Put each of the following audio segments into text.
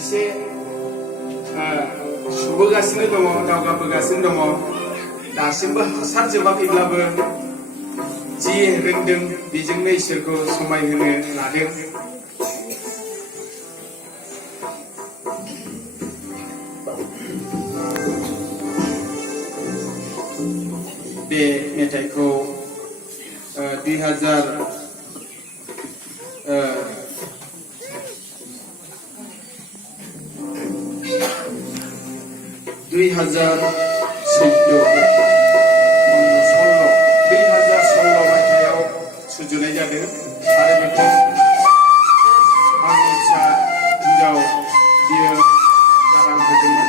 एसे सुबोगासिनो दङ, दावगाबोगासिनो दङ। दासिमबो हासारजोबाखैब्लाबो जि रोंदों बेजोंनो इसोरखौ समायहोनो लादों। बे मेथाइखौ 2016 मायथाइयाव सुजुनाय जादों आरो बेखौ आंनि फिसा हिन्जाव बियो गारां होदोंमोन।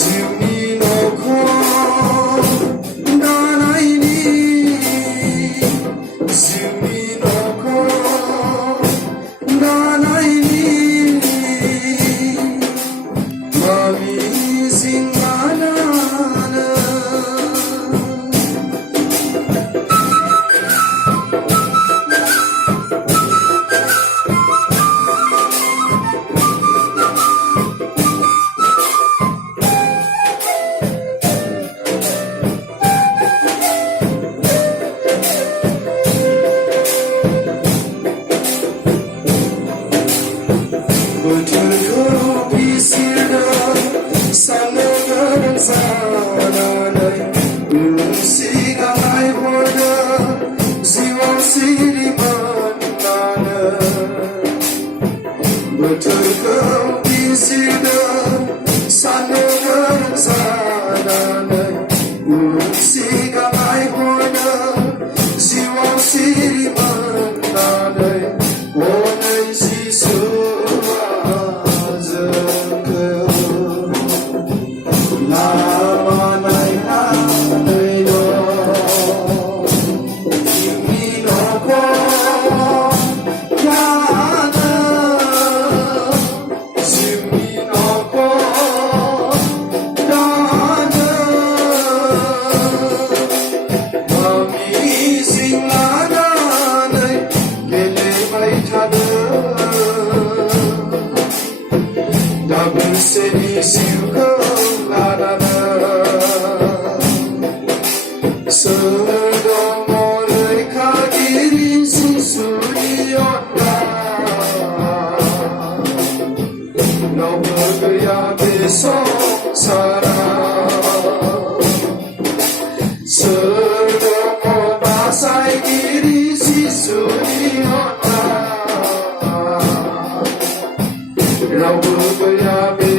Ziuni no ko 시든 산을 사나는 우시가 말고는 시원시리만 나를 오는 시수와 적그 나만의 하늘도 이미 놓고 가는 심이 놓고 가는 마음이 신나는 겔레마이 타는 더블세리 시우고 나라는 서도 모를 가기린 신술이었다 너무 그 앞에서 살아 서도 모다 살기린 신술이었다 너무 그 앞에